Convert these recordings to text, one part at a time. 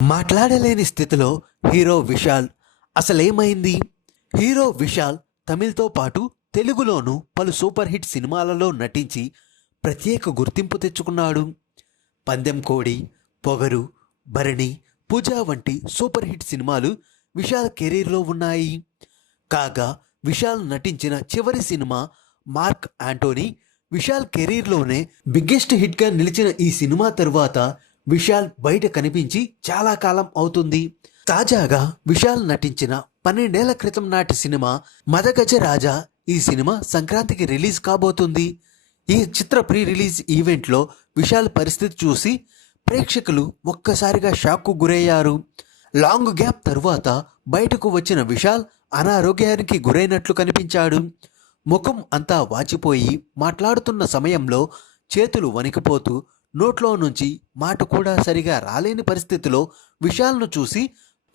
మాట్లాడలేని స్థితిలో hero Vishal. అసలేమైంది? Hero Vishal తమిళ్‌తో పాటు తెలుగులోనూ పలు సూపర్ హిట్ సినిమాలలో నటించి ప్రత్యేక గుర్తింపు తెచ్చుకున్నాడు. 'పందెం కోడి', 'పొగరు', 'భరణి', 'పూజ' వంటి సూపర్ హిట్ సినిమాలు విశాల్ కెరీర్‌లో ఉన్నాయి. కాగా విశాల్ నటించిన చివరి సినిమా 'మార్క్ యాంటోనీ' విశాల్ కెరీర్‌లోనే బిగ్గెస్ట్ హిట్‌గా నిలిచిన ఈ సినిమా తరువాత విశాల్ బయట కనిపించి చాలా కాలం అవుతుంది. తాజాగా విశాల్ నటించిన 12 ఏళ్ల క్రితం నాటి సినిమా 'మదగజ రాజా' ఈ సినిమా సంక్రాంతికి రిలీజ్ కాబోతుంది. ఈ చిత్ర ప్రీ రిలీజ్ ఈవెంట్లో విశాల్ పరిస్థితి చూసి ప్రేక్షకులు ఒక్కసారిగా షాక్కు గురయ్యారు. లాంగ్ గ్యాప్ తరువాత బయటకు వచ్చిన విశాల్ అనారోగ్యానికి గురైనట్లు కనిపించాడు. ముఖం అంతా వాచిపోయి మాట్లాడుతున్న సమయంలో చేతులు వణికిపోతూ నోట్లో నుంచి మాట కూడా సరిగా రాలేని పరిస్థితిలో విశాల్ను చూసి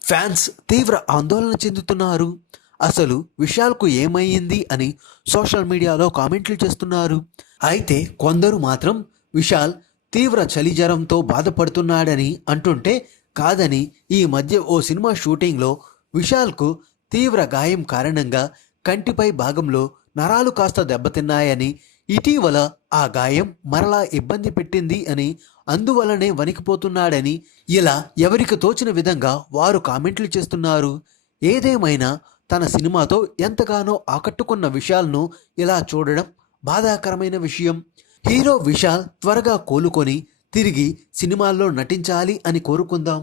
ఫ్యాన్స్ తీవ్ర ఆందోళన చెందుతున్నారు. అసలు విశాల్కు ఏమయ్యింది అని సోషల్ మీడియాలో కామెంట్లు చేస్తున్నారు. అయితే కొందరు మాత్రం విశాల్ తీవ్ర చలి జ్వరంతో బాధపడుతున్నాడని అంటుంటే, కాదని ఈ మధ్య ఓ సినిమా షూటింగ్లో విశాల్కు తీవ్ర గాయం కారణంగా కంటిపై భాగంలో నరాలు కాస్త దెబ్బతిన్నాయని, ఇటీవల ఆ గాయం మరలా ఇబ్బంది పెట్టింది అని, అందువలనే వణికిపోతున్నాడని, ఇలా ఎవరికి తోచిన విధంగా వారు కామెంట్లు చేస్తున్నారు. ఏదేమైనా తన సినిమాతో ఎంతగానో ఆకట్టుకున్న విశాల్ను ఇలా చూడడం బాధాకరమైన విషయం. హీరో విశాల్ త్వరగా కోలుకొని తిరిగి సినిమాల్లో నటించాలి అని కోరుకుందాం.